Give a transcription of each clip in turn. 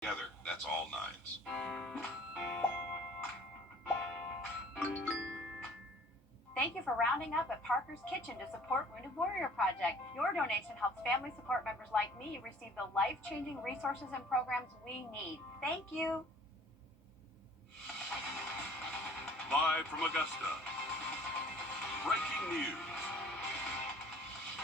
Together, that's all nines. Thank you for rounding up at Parker's Kitchen to support Wounded Warrior Project. Your donation helps family support members like me receive the life-changing resources and programs we need. Thank you. Live from Augusta, breaking news.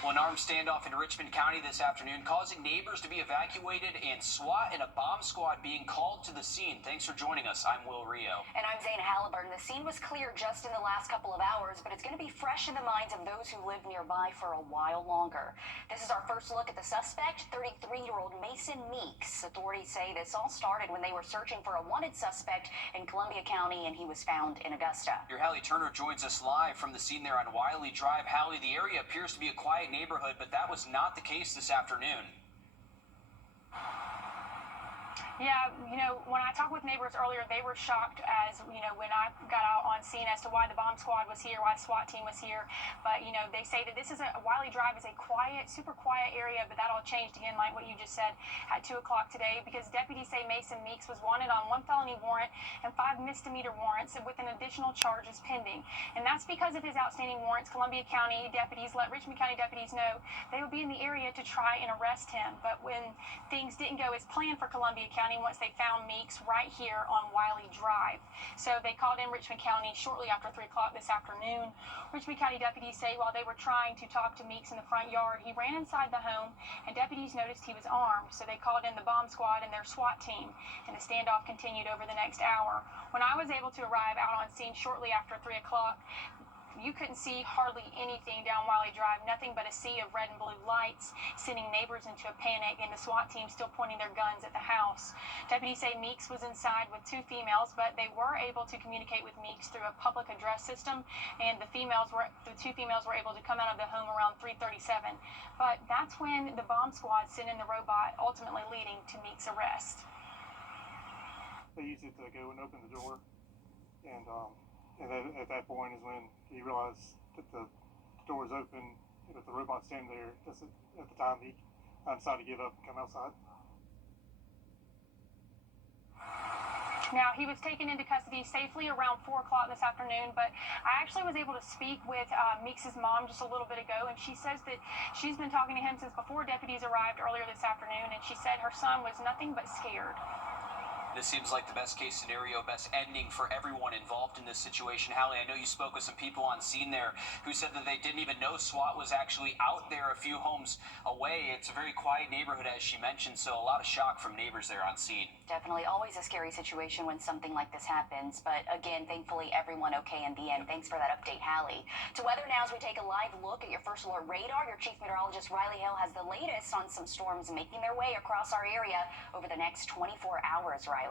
Well, an armed standoff in Richmond County this afternoon, causing neighbors to be evacuated and SWAT and a bomb squad being called to the scene. Thanks for joining us. I'm Wrdw. And I'm Zane Halliburton. The scene was clear just in the last couple of hours, but it's going to be fresh in the minds of those who live nearby for a while longer. This is our first look at the suspect, 33-year-old Mason Meeks. Authorities say this all started when they were searching for a wanted suspect in Columbia County, and he was found in Augusta. Your Hallie Turner joins us live from the scene there on Wiley Drive. Hallie, the area appears to be a quiet neighborhood, but that was not the case this afternoon. Yeah, when I talked with neighbors earlier, they were shocked as, when I got out on scene as to why the bomb squad was here, why SWAT team was here. But, they say that this is Wiley Drive is a quiet, super quiet area, but that all changed again, like what you just said, at 2 o'clock today, because deputies say Mason Meeks was wanted on 1 felony warrant and 5 misdemeanor warrants with an additional charges pending. And that's because of his outstanding warrants. Columbia County deputies let Richmond County deputies know they will be in the area to try and arrest him. But when things didn't go as planned for Columbia County, once they found Meeks right here on Wiley Drive. So they called in Richmond County shortly after 3 o'clock this afternoon. Richmond County deputies say while they were trying to talk to Meeks in the front yard, he ran inside the home and deputies noticed he was armed. So they called in the bomb squad and their SWAT team, and the standoff continued over the next hour. When I was able to arrive out on scene shortly after 3 o'clock, you couldn't see hardly anything down Wiley Drive, nothing but a sea of red and blue lights, sending neighbors into a panic, and the SWAT team still pointing their guns at the house. Deputies say Meeks was inside with 2 females, but they were able to communicate with Meeks through a public address system, and the 2 females were able to come out of the home around 3:37. But that's when the bomb squad sent in the robot, ultimately leading to Meeks' arrest. They used it to go and open the door, and then at that point is when he realized that the door was open, with the robot standing there. Just at the time, he decided to give up and come outside. Now, he was taken into custody safely around 4 o'clock this afternoon, but I actually was able to speak with Meeks' mom just a little bit ago, and she says that she's been talking to him since before deputies arrived earlier this afternoon, and she said her son was nothing but scared. This seems like the best case scenario, best ending for everyone involved in this situation. Hallie, I know you spoke with some people on scene there who said that they didn't even know SWAT was actually out there a few homes away. It's a very quiet neighborhood, as she mentioned, so a lot of shock from neighbors there on scene. Definitely always a scary situation when something like this happens, but again, thankfully everyone okay in the end. Thanks for that update, Hallie. To weather now as we take a live look at your first alert radar. Your chief meteorologist Riley Hill has the latest on some storms making their way across our area over the next 24 hours, Riley.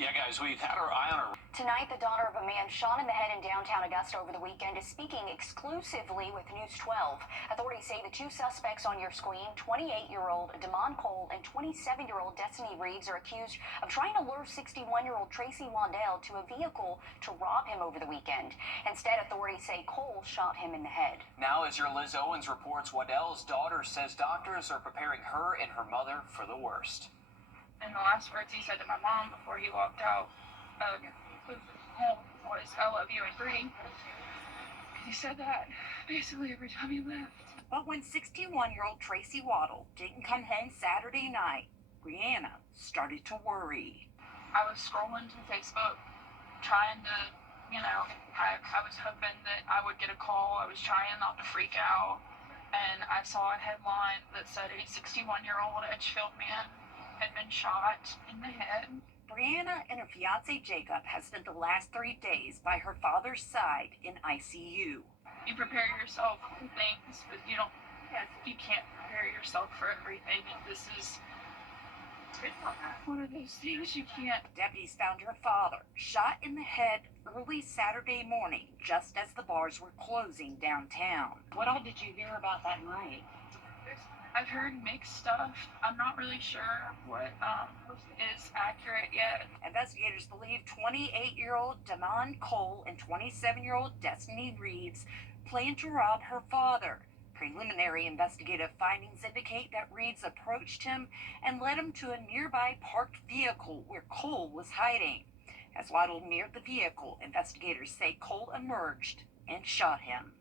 Yeah, guys, we've had our eye on our... Tonight, the daughter of a man shot in the head in downtown Augusta over the weekend is speaking exclusively with News 12. Authorities say the 2 suspects on your screen, 28-year-old Damon Cole and 27-year-old Destiny Reeves, are accused of trying to lure 61-year-old Tracy Wandell to a vehicle to rob him over the weekend. Instead, authorities say Cole shot him in the head. Now, as your Liz Owens reports, Waddell's daughter says doctors are preparing her and her mother for the worst. And the last words he said to my mom before he walked out home was, "I love you," and "Bree." He said that basically every time he left. But when 61-year-old Tracy Waddle didn't come home Saturday night, Brianna started to worry. I was scrolling through Facebook, trying to, I was hoping that I would get a call. I was trying not to freak out. And I saw a headline that said a 61-year-old Edgefield man had been shot in the head. Brianna and her fiancé Jacob have spent the last 3 days by her father's side in ICU. You prepare yourself for things, but you can't prepare yourself for everything. This is one of those things you can't. Deputies found her father shot in the head early Saturday morning, just as the bars were closing downtown. What all did you hear about that night? I've heard mixed stuff. I'm not really sure what is accurate yet. Investigators believe 28-year-old Damon Cole and 27-year-old Destiny Reeves planned to rob her father. Preliminary investigative findings indicate that Reeds approached him and led him to a nearby parked vehicle where Cole was hiding. As Waddle neared the vehicle, investigators say Cole emerged and shot him.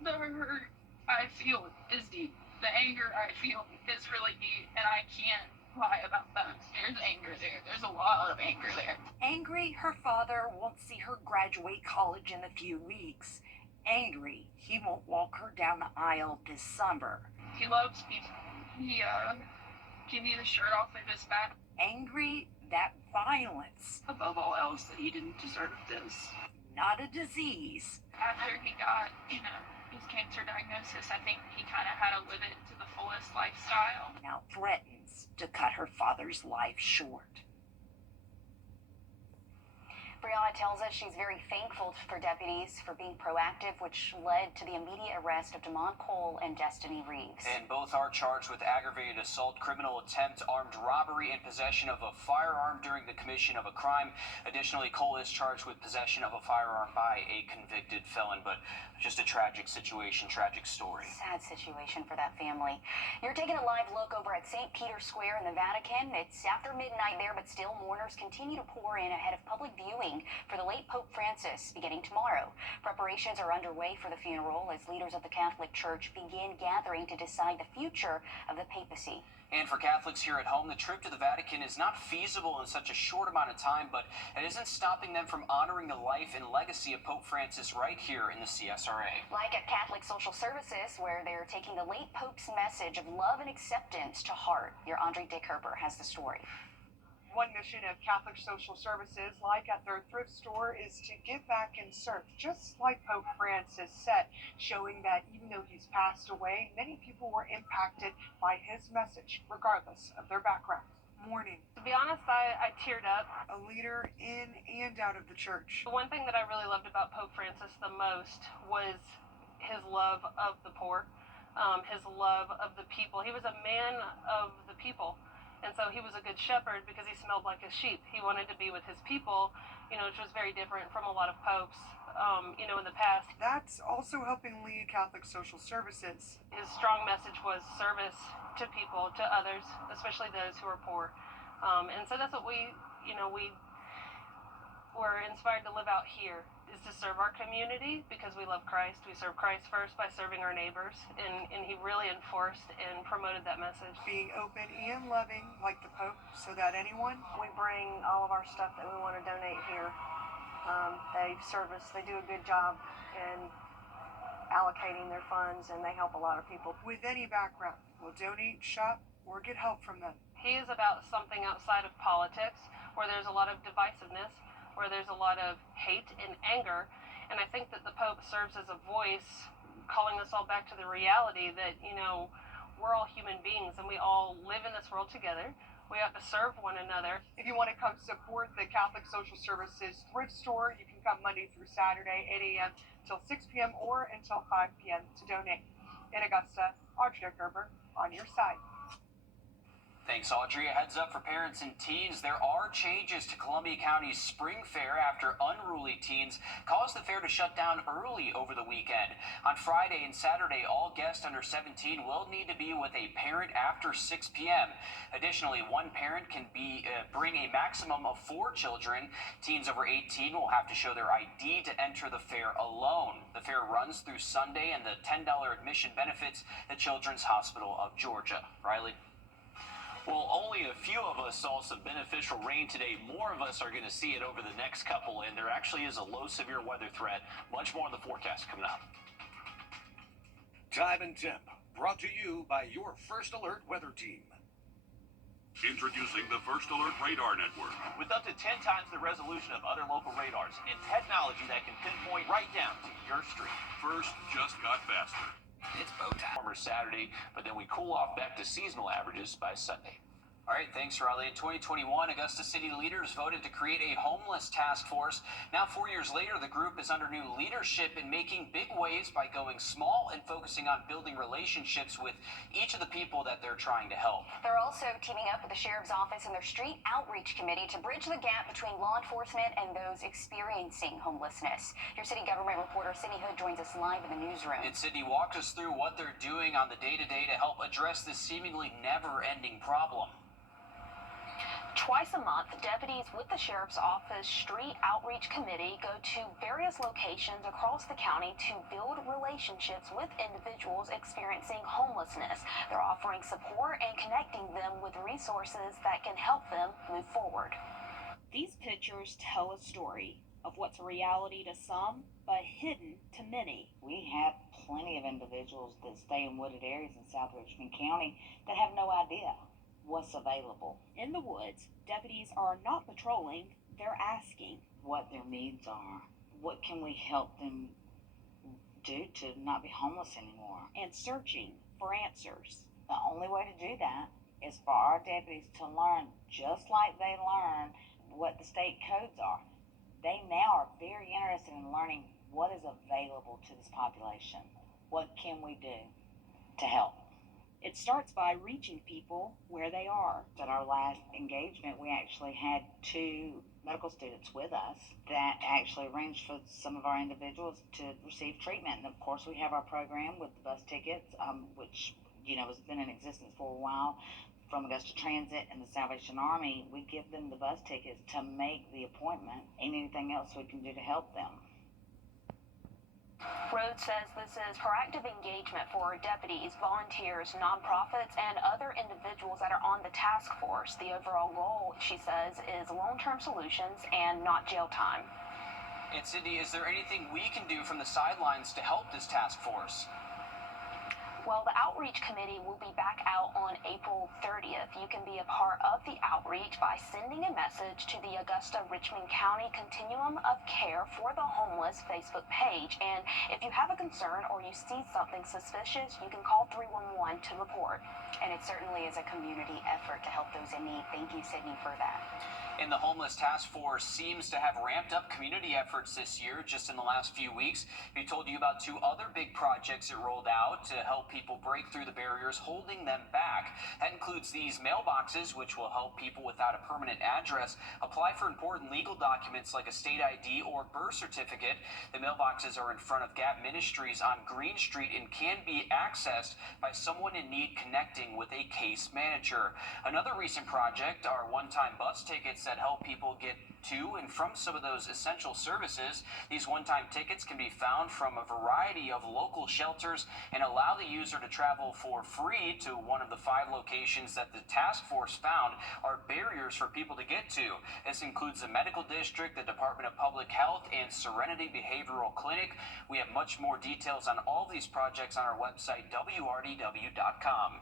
The hurt I feel is deep. The anger I feel is really deep, and I can't lie about that. There's anger there. There's a lot of anger there. Angry her father won't see her graduate college in a few weeks. Angry he won't walk her down the aisle this summer. He loves people. He gave me the shirt off of his back. Angry that violence, Above all else, that he didn't deserve this. not a disease, After he got, his cancer diagnosis, I think he kind of had to live it to the fullest lifestyle. now threatens to cut her father's life short. Brianna tells us she's very thankful for deputies for being proactive, which led to the immediate arrest of Damon Cole and Destiny Reeves. And both are charged with aggravated assault, criminal attempt, armed robbery, and possession of a firearm during the commission of a crime. Additionally, Cole is charged with possession of a firearm by a convicted felon. But just a tragic situation, tragic story. Sad situation for that family. You're taking a live look over at St. Peter's Square in the Vatican. It's after midnight there, but still mourners continue to pour in ahead of public viewing for the late Pope Francis beginning tomorrow. Preparations are underway for the funeral as leaders of the Catholic Church begin gathering to decide the future of the papacy. And for Catholics here at home, the trip to the Vatican is not feasible in such a short amount of time, but it isn't stopping them from honoring the life and legacy of Pope Francis right here in the CSRA. Like at Catholic Social Services, where they're taking the late Pope's message of love and acceptance to heart. Your Andre Dickherber has the story. One mission of Catholic Social Services, like at their thrift store, is to give back and serve, just like Pope Francis said, showing that even though he's passed away, many people were impacted by his message, regardless of their background. Mourning. To be honest, I teared up. A leader in and out of the church. The one thing that I really loved about Pope Francis the most was his love of the poor, his love of the people. He was a man of the people. And so he was a good shepherd because he smelled like a sheep. He wanted to be with his people, which was very different from a lot of popes, in the past. That's also helping lead Catholic Social Services. His strong message was service to people, to others, especially those who are poor. And so that's what we were inspired to live out here, is to serve our community because we love Christ. We serve Christ first by serving our neighbors, and he really enforced and promoted that message. Being open and loving like the Pope, so that anyone. We bring all of our stuff that we want to donate here. They service, they do a good job in allocating their funds, and they help a lot of people. With any background, will donate, shop, or get help from them. He is about something outside of politics, where there's a lot of divisiveness, where there's a lot of hate and anger. And I think that the Pope serves as a voice calling us all back to the reality that, we're all human beings and we all live in this world together. We have to serve one another. If you want to come support the Catholic Social Services thrift store, you can come Monday through Saturday, 8 a.m. till 6 p.m. or until 5 p.m. to donate. In Augusta, Archie Gerber on your side. Thanks, Audrey. A heads up for parents and teens. There are changes to Columbia County's spring fair after unruly teens caused the fair to shut down early over the weekend. On Friday and Saturday, all guests under 17 will need to be with a parent after 6 p.m. Additionally, one parent can bring a maximum of 4 children. Teens over 18 will have to show their ID to enter the fair alone. The fair runs through Sunday, and the $10 admission benefits the Children's Hospital of Georgia. Riley? Well, only a few of us saw some beneficial rain today. More of us are going to see it over the next couple, and there actually is a low severe weather threat. Much more in the forecast coming up. Time and Temp, brought to you by your First Alert weather team. Introducing the First Alert Radar Network. With up to 10 times the resolution of other local radars and technology that can pinpoint right down to your street. First just got faster. It's bow time. Warmer Saturday, but then we cool off back to seasonal averages by Sunday. All right, thanks, Raleigh. In 2021, Augusta City leaders voted to create a homeless task force. Now, 4 years later, the group is under new leadership and making big waves by going small and focusing on building relationships with each of the people that they're trying to help. They're also teaming up with the sheriff's office and their street outreach committee to bridge the gap between law enforcement and those experiencing homelessness. Your city government reporter, Sydney Hood, joins us live in the newsroom. And Sydney walked us through what they're doing on the day-to-day to help address this seemingly never-ending problem. Twice a month, deputies with the Sheriff's Office Street Outreach Committee go to various locations across the county to build relationships with individuals experiencing homelessness. They're offering support and connecting them with resources that can help them move forward. These pictures tell a story of what's reality to some, but hidden to many. We have plenty of individuals that stay in wooded areas in South Richmond County that have no idea what's available. In the woods, deputies are not patrolling, they're asking what their needs are. What can we help them do to not be homeless anymore? And searching for answers. The only way to do that is for our deputies to learn, just like they learn what the state codes are. They now are very interested in learning what is available to this population. What can we do to help? It starts by reaching people where they are. At our last engagement, we actually had 2 medical students with us that actually arranged for some of our individuals to receive treatment. And of course, we have our program with the bus tickets, which has been in existence for a while. From Augusta Transit and the Salvation Army, we give them the bus tickets to make the appointment and anything else we can do to help them. Rhodes says this is proactive engagement for deputies, volunteers, nonprofits, and other individuals that are on the task force. The overall goal, she says, is long-term solutions and not jail time. And Sydney, is there anything we can do from the sidelines to help this task force? Well, the Outreach Committee will be back out on April 30th. You can be a part of the outreach by sending a message to the Augusta Richmond County Continuum of Care for the Homeless Facebook page. And if you have a concern or you see something suspicious, you can call 311 to report. And it certainly is a community effort to help those in need. Thank you, Sydney, for that. And the Homeless Task Force seems to have ramped up community efforts this year just in the last few weeks. We told you about 2 other big projects it rolled out to help people break through the barriers holding them back. That includes these mailboxes, which will help people without a permanent address apply for important legal documents like a state ID or birth certificate. The mailboxes are in front of Gap Ministries on Green Street and can be accessed by someone in need connecting with a case manager. Another recent project are one-time bus tickets that help people get to and from some of those essential services. These one-time tickets can be found from a variety of local shelters and allow the user to travel for free to one of the 5 locations that the task force found are barriers for people to get to. This includes the Medical District, the Department of Public Health, and Serenity Behavioral Clinic. We have much more details on all these projects on our website, wrdw.com.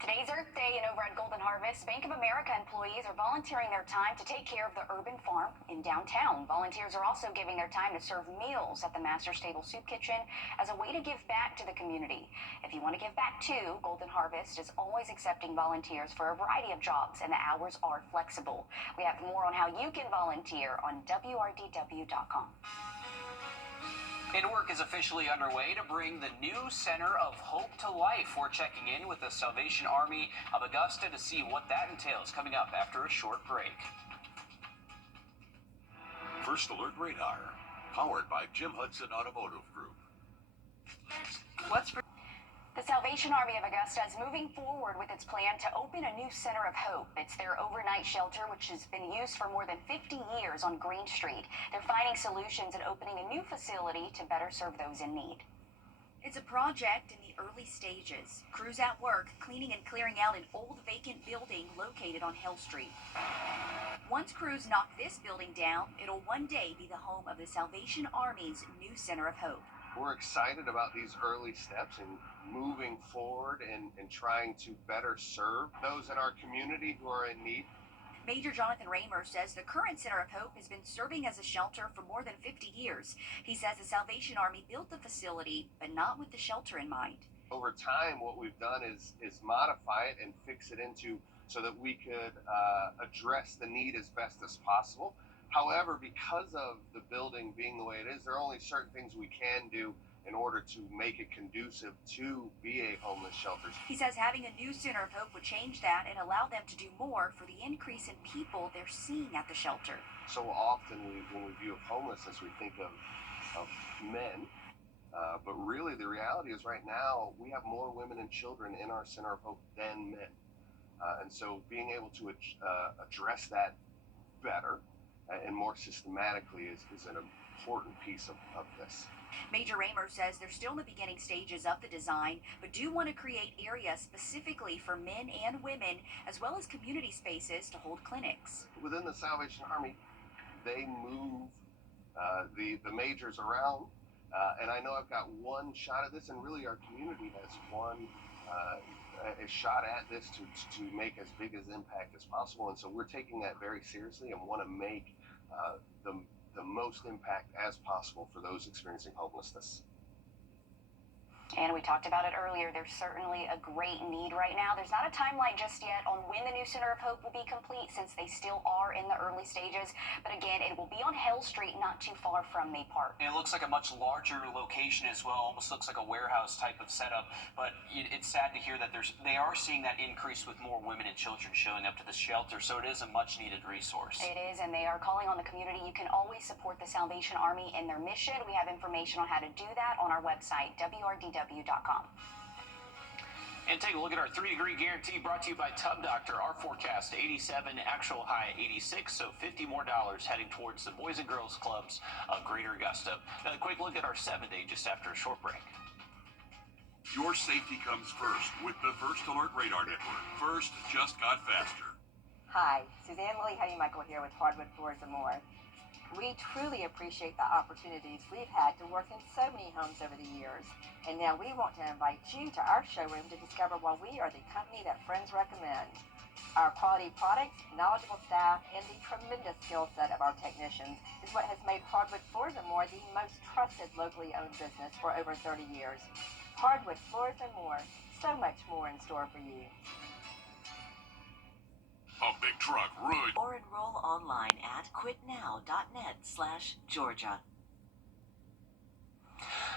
Today's Earth Day, and over at Golden Harvest, Bank of America employees are volunteering their time to take care of the urban farm in downtown. Volunteers are also giving their time to serve meals at the Master's Table Soup Kitchen as a way to give back to the community. If you want to give back too, Golden Harvest is always accepting volunteers for a variety of jobs, and the hours are flexible. We have more on how you can volunteer on wrdw.com. And work is officially underway to bring the new Center of Hope to life. We're checking in with the Salvation Army of Augusta to see what that entails coming up after a short break. First Alert Radar, powered by Jim Hudson Automotive Group. The Salvation Army of Augusta is moving forward with its plan to open a new Center of Hope. It's their overnight shelter, which has been used for more than 50 years on Green Street. They're finding solutions and opening a new facility to better serve those in need. It's a project in the early stages. Crews at work cleaning and clearing out an old vacant building located on Hill Street. Once crews knock this building down, it'll one day be the home of the Salvation Army's new Center of Hope. We're excited about these early steps and moving forward and trying to better serve those in our community who are in need. Major Jonathan Raymer says the current Center of Hope has been serving as a shelter for more than 50 years. He says the Salvation Army built the facility, but not with the shelter in mind. Over time, what we've done is modify it and fix it into so that we could address the need as best as possible. However, because of the building being the way it is, there are only certain things we can do in order to make it conducive to be a homeless shelter. He says having a new Center of Hope would change that and allow them to do more for the increase in people they're seeing at the shelter. So often when we view of homelessness, we think of men, but really the reality is right now we have more women and children in our Center of Hope than men. And so being able to address that better and more systematically is an important piece of this. Major Raymer says they're still in the beginning stages of the design, but do want to create areas specifically for men and women, as well as community spaces to hold clinics. Within the Salvation Army, they move the majors around, and I know I've got one shot at this, and really our community has one a shot at this to make as big as impact as possible, and so we're taking that very seriously and want to make the most impact as possible for those experiencing homelessness. And we talked about it earlier, there's certainly a great need right now. There's not a timeline just yet on when the new Center of Hope will be complete, since they still are in the early stages. But again, it will be on Hell Street, not too far from May Park. And it looks like a much larger location as well. Almost looks like a warehouse type of setup. But it's sad to hear that they are seeing that increase with more women and children showing up to the shelter. So it is a much needed resource. It is, and they are calling on the community. You can always support the Salvation Army and their mission. We have information on how to do that on our website, wrdw.com. And take a look at our 3-degree guarantee brought to you by Tub Doctor. Our forecast 87, actual high 86, so $50 more heading towards the Boys and Girls Clubs of Greater Augusta. Now a quick look at our 7-day just after a short break. Your safety comes first with the First Alert Radar Network. First just got faster. Hi, Suzanne Lily Michael here with Hardwood Floors and More. We truly appreciate the opportunities we've had to work in so many homes over the years. And now we want to invite you to our showroom to discover why we are the company that friends recommend. Our quality products, knowledgeable staff, and the tremendous skill set of our technicians is what has made Hardwood Floors and More the most trusted locally owned business for over 30 years. Hardwood Floors and More, so much more in store for you. A big truck ruined. Or enroll online at quitnow.net/Georgia.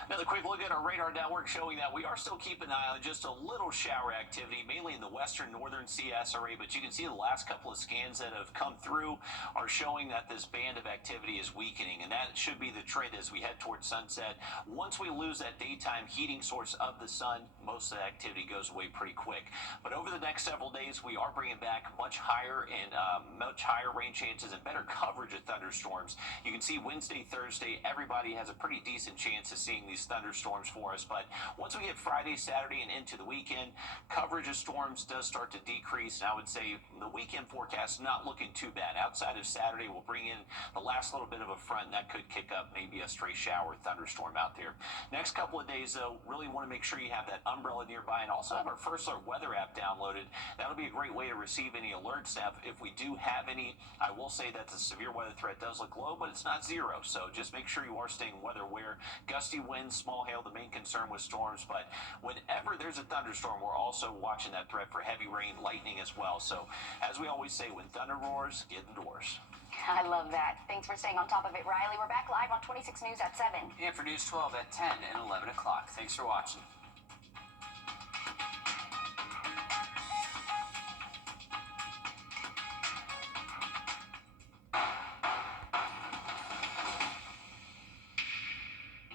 Another quick look at our radar network showing that we are still keeping an eye on just a little shower activity, mainly in the western northern CSRA, but you can see the last couple of scans that have come through are showing that this band of activity is weakening, and that should be the trend as we head towards sunset. Once we lose that daytime heating source of the sun, most of the activity goes away pretty quick. But over the next several days, we are bringing back much higher rain chances and better coverage of thunderstorms. You can see Wednesday, Thursday, everybody has a pretty decent chance of seeing these thunderstorms for us, but once we get Friday, Saturday, and into the weekend, coverage of storms does start to decrease, and I would say the weekend forecast not looking too bad. Outside of Saturday, we'll bring in the last little bit of a front, and that could kick up maybe a stray shower thunderstorm out there. Next couple of days, though, really want to make sure you have that umbrella nearby, and also have our First Alert weather app downloaded. That'll be a great way to receive any alerts. Now, if we do have any, I will say that the severe weather threat does look low, but it's not zero, so just make sure you are staying weather aware. Gusty winds, small hail, the main concern with storms, but whenever there's a thunderstorm, we're also watching that threat for heavy rain, lightning as well. So as we always say, when thunder roars, get indoors. I love that. Thanks for staying on top of it, Riley. We're back live on 26 News at 7. And for News 12 at 10 and 11 o'clock. Thanks for watching.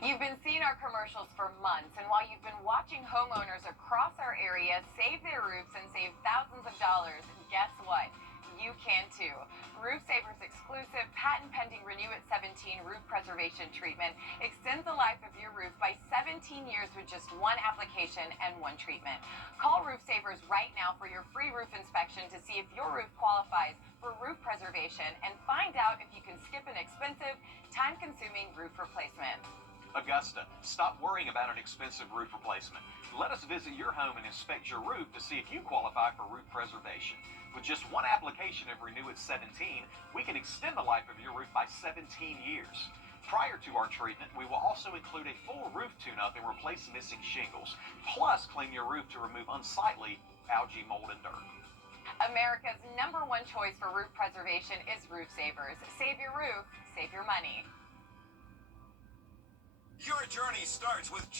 You've been seeing our commercials for months, and while you've been watching homeowners across our area save their roofs and save thousands of dollars, guess what? You can too. Roof Saver's exclusive patent-pending Renew at 17 roof preservation treatment extends the life of your roof by 17 years with just one application and one treatment. Call Roof Savers right now for your free roof inspection to see if your roof qualifies for roof preservation and find out if you can skip an expensive, time-consuming roof replacement. Augusta, stop worrying about an expensive roof replacement. Let us visit your home and inspect your roof to see if you qualify for roof preservation. With just one application of Renew at 17, we can extend the life of your roof by 17 years. Prior to our treatment, we will also include a full roof tune-up and replace missing shingles, plus clean your roof to remove unsightly algae, mold, and dirt. America's #1 choice for roof preservation is Roof Savers. Save your roof, save your money. Your journey starts with